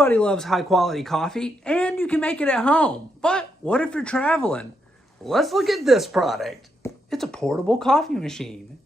Everybody loves high quality coffee and you can make it at home. But what if you're traveling? Let's look at this product. It's a portable coffee machine.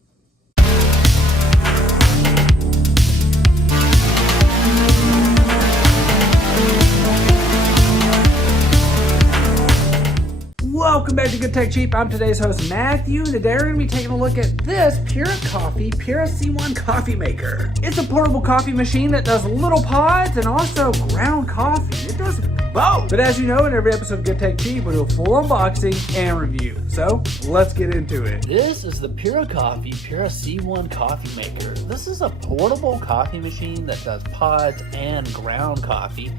Welcome back to Good Tech Cheap. I'm today's host, Matthew, and today we're going to be taking a look at this Pura C1 coffee maker. It's a portable coffee machine that does little pods and also ground coffee. It does both. But as you know, in every episode of Good Tech Cheap, we do a full unboxing and review. So let's get into it. This is the Pura C1 coffee maker. This is a portable coffee machine that does pods and ground coffee.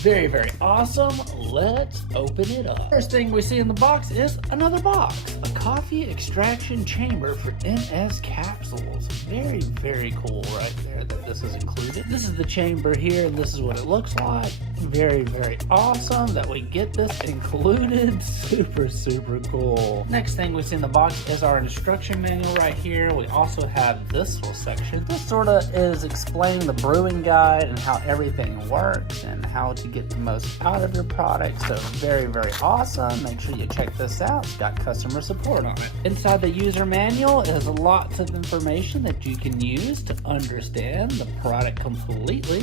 Very, very awesome. Let's open it up. First thing we see in the box is another box. A coffee extraction chamber for NS capsules. Very, very cool right there that this is included. This is the chamber here, and this is what it looks like. Very, very awesome that we get this included. Super, super cool. Next thing we see in the box is our instruction manual right here. We also have this little section. This sort of is explaining the brewing guide and how everything works and how to get the most out of your product. So very, very awesome. Make sure you check this out. It's got customer support on it. Inside the user manual is lots of information that you can use to understand the product completely.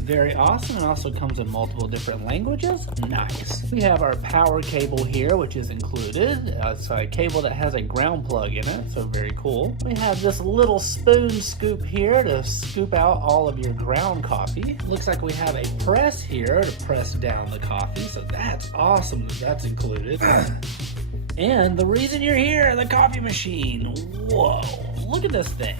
Very awesome, and also comes in multiple different languages. Nice. We have our power cable here, which is included. It's a cable that has a ground plug in it, so very cool. We have this little spoon scoop here to scoop out all of your ground coffee. Looks like we have a press here to press down the coffee, so that's awesome that that's included. And the reason you're here, the coffee machine. Whoa, look at this thing.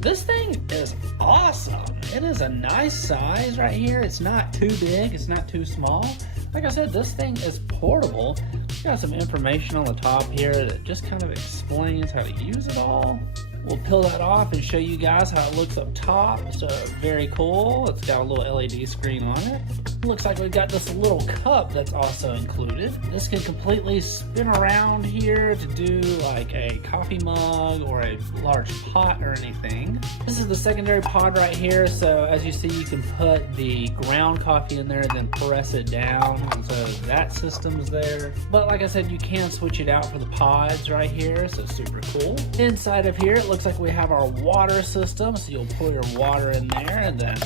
This thing is awesome. It is a nice size right here. It's not too big, it's not too small. Like I said, this thing is portable. It's got some information on the top here that just kind of explains how to use it all. We'll peel that off and show you guys how it looks up top. So very cool. It's got a little LED screen on it. Looks like we've got this little cup that's also included. This can completely spin around here to do like a coffee mug or a large pot or anything. This is the secondary pod right here. So as you see, you can put the ground coffee in there and then press it down. And so that system's there. But like I said, you can switch it out for the pods right here. So super cool. Inside of here, it looks like we have our water system. So you'll pour your water in there and then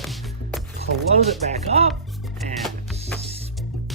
close it back up. And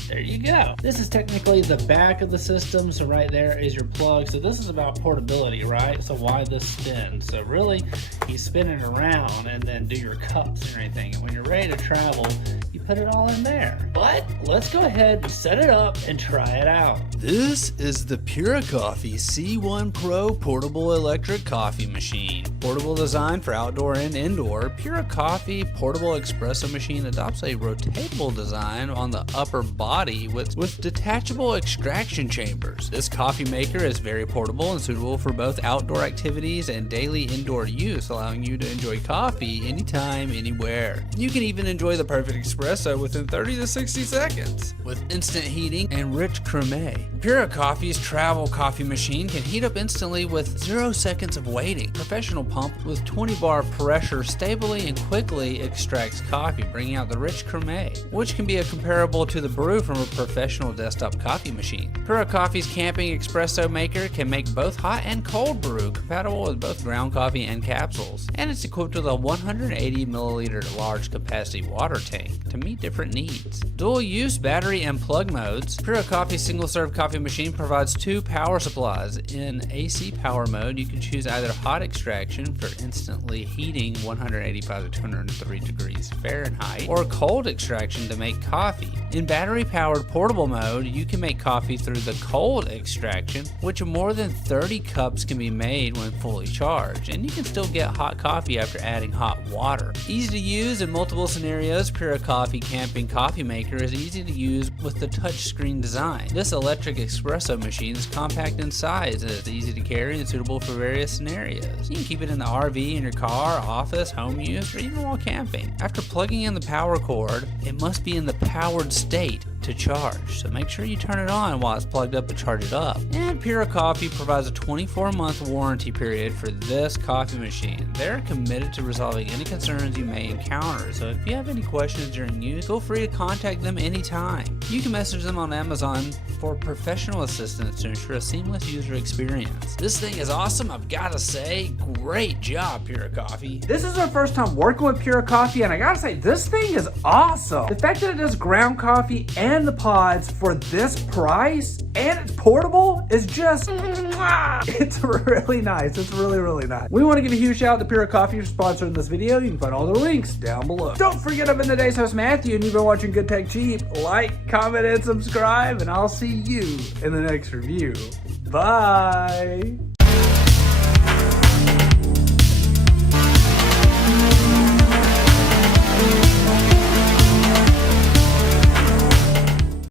there you go. This is technically the back of the system, so right there is your plug. So this is about portability, right? So why this spin? So really, you spin it around and then do your cups and everything. And when you're ready to travel, you put it all in there. But let's go ahead and set it up and try it out. This is the Pura C1 Pro Portable Electric Coffee Machine. Portable design for outdoor and indoor, Pura Portable Espresso Machine adopts a rotatable design on the upper body with detachable extraction chambers. This coffee maker is very portable and suitable for both outdoor activities and daily indoor use, allowing you to enjoy coffee anytime, anywhere. You can even enjoy the perfect espresso within 30 to 60 seconds. With instant heating and rich creme, Pura Coffee's travel coffee machine can heat up instantly with 0 seconds of waiting. Professional pump with 20 bar pressure stably and quickly extracts coffee, bringing out the rich creme, which can be comparable to the brew from a professional desktop coffee machine. Pura Coffee's camping espresso maker can make both hot and cold brew, compatible with both ground coffee and capsules. And it's equipped with a 180 milliliter large capacity water tank to meet different needs. Dual use battery and plug modes. Pura Coffee's single serve coffee machine provides 2 power supplies. In AC power mode, you can choose either hot extraction for instantly heating 185 to 203 degrees Fahrenheit or cold extraction to make coffee. In battery-powered portable mode, you can make coffee through the cold extraction, which more than 30 cups can be made when fully charged, and you can still get hot coffee after adding hot water. Easy to use in multiple scenarios, Pura Coffee Camping Coffee Maker is easy to use with the touchscreen design. This electric espresso machine is compact in size and is easy to carry and suitable for various scenarios. You can keep it in the RV, in your car, office, home use, or even while camping. After plugging in the power cord, it must be in the powered state. to charge, so make sure you turn it on while it's plugged up and charge it up. And Pura Coffee provides a 24-month warranty period for this coffee machine. They're committed to resolving any concerns you may encounter, so if you have any questions during use, feel free to contact them anytime. You can message them on Amazon for professional assistance to ensure a seamless user experience. This thing is awesome, I've gotta say. Great job, Pura Coffee. This is our first time working with Pura Coffee, and I gotta say, this thing is awesome. The fact that it does ground coffee and the pods for this price, and it's portable, is just, it's really nice. It's really, really nice. We want to give a huge shout out to Pura Coffee for sponsoring this video. You can find all the links down below. Don't forget, I've been today's host, Matthew, and you've been watching Good Tech Cheap. Like, comment, and subscribe, and I'll see you in the next review. Bye.